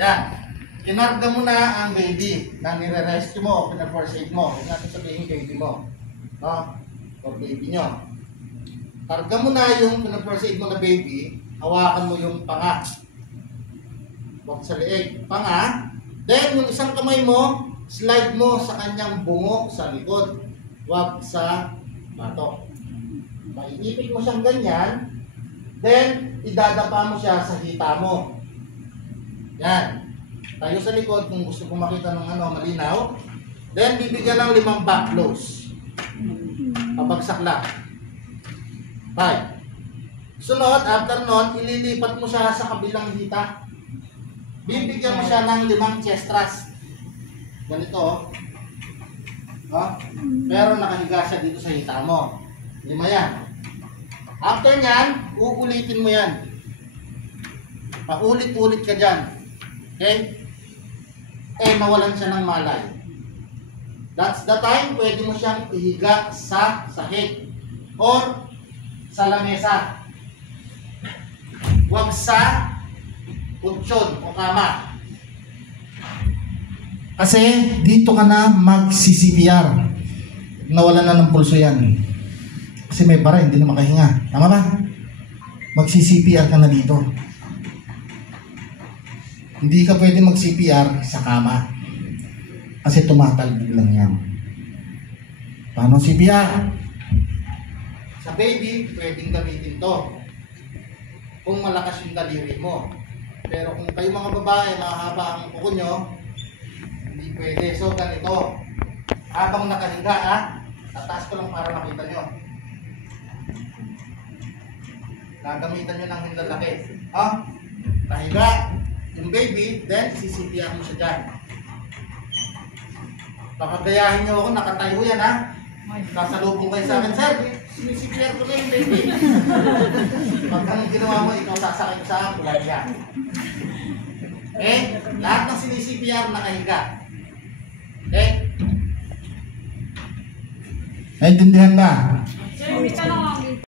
Yan. Kinarga mo na ang baby na nire-rescue mo, pina-first aid mo. Huwag natin sabihin baby mo. No? O baby nyo. Karga mo na yung pina-first aid mo na baby, hawakan mo yung panga. Huwag sa leeg. Panga. Then, yung isang kamay mo, slide mo sa kanyang bungo sa likod. Huwag sa batok. Maiipit mo siyang ganyan. Then, idadapa mo siya sa hita mo. Yan. Tayo sa likod kung gusto kong makita ng malinaw. Then, bibigyan ng 5 back blows. Pabagsak lang. 5. Sunod, after nun, ililipat mo siya sa kabilang hita. Bibigyan mo siya ng 5 chest thrust. Ganito. Pero nakahiga siya dito sa hita mo. 5 yan. After nyan, uulitin mo yan. Paulit-ulit ka dyan. Okay? Mawalan siya ng malay. That's the time pwede mo siyang ihiga sa sahig or sa lamesa. Huwag sa kutsyon o kama. Kasi dito ka na mag-CPR. Nawalan na ng pulso yan. Kasi may bara, hindi na makahinga. Tama ba? Mag-CPR ka na dito. Hindi ka pwede mag-CPR sa kama. Kasi tumatalbog lang yan. Paano CPR? Sa baby, pwedeng gamitin to. Kung malakas yung daliri mo. Pero kung kayo mga babae, mahaba ang kuko nyo, hindi pwede. So, ganito. Habang nakahiga, tataas ko lang para makita nyo. Gagamitan nyo ng hindalaki. Pahiga yung baby, then CCPR mo siya dyan. Baka gayahin nyo ako, nakatayo yan Kasalubong kayo sa akin, sir, CCPR ko na yung baby. Pag anong ginawa mo, ikaw sasakit sa bulan yan. Lahat ng CCPR nakahiga. Naintindihan ba? Sir, may tanong ako.